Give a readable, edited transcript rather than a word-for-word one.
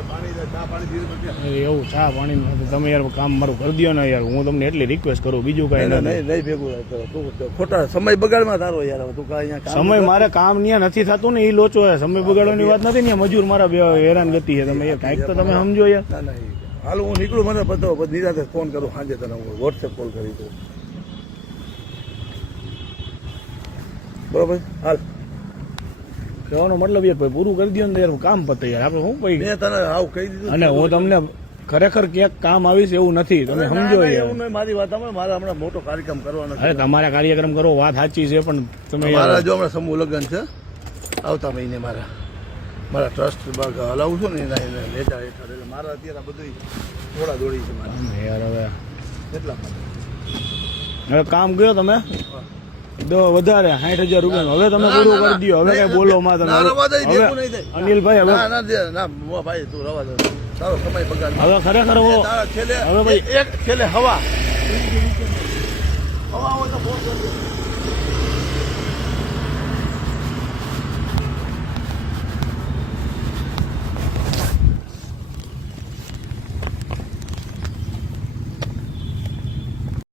એવું ચા પાણી તમે યાર કામ મારું કરી દો ને યાર, હું તમને એટલી રિક્વેસ્ટ કરું, બીજું કઈ નહીં ભેગું ખોટા સમય બગાડમાં તારો યાર. તું સમય મારે કામ ત્યાં નથી થતું ને, એ લોચો સમય બગાડવાની વાત નથી ને, મજૂર મારા હેરાન ગતિ છે. તમે યાર કાંઈક તો તમે સમજો યાર. હાલ હું નીકળું, મને પતો નિરાતે ફોન કરું સાંજે, તને હું વોટ્સએપ કોલ કરી દઉં. બરોબર હાલ કહેવાનો મતલબ યાર પૂરું કરી દો ને યાર, કામ પતે યાર. આપણે શું કહી મેં તને આવું કહી દીધું, અને હું તમને ખરેખર ક્યાંક કામ આવીશ એવું નથી, તમે સમજો યાર. મારી વાત મારે હમણાં મોટો કાર્યક્રમ કરવાનો. અરે તમારે કાર્યક્રમ કરો, વાત સાચી છે, પણ તમે મારા જો હમણાં સમૂહ લગ્ન છે આવતા મહિને, મારા ટ્રસ્ટ હલાવું છું ને એના લેટા હેઠળ, એટલે મારા અત્યારે બધું થોડા દોડી છે મારે યાર. હવે એટલા માટે હવે કામ ગયો તમે વધારે 60,000 રૂપિયા, હવે તમે પૂરું કરી દો. હવે કઈ બોલો માં તમે અનિલભાઈ, હવે ના ભાઈ તું રવા દો, તારો સમય બગાડ. હવે ખરેખર છેલ્લે હવે ભાઈ એક છેલ્લે હવા હોય તો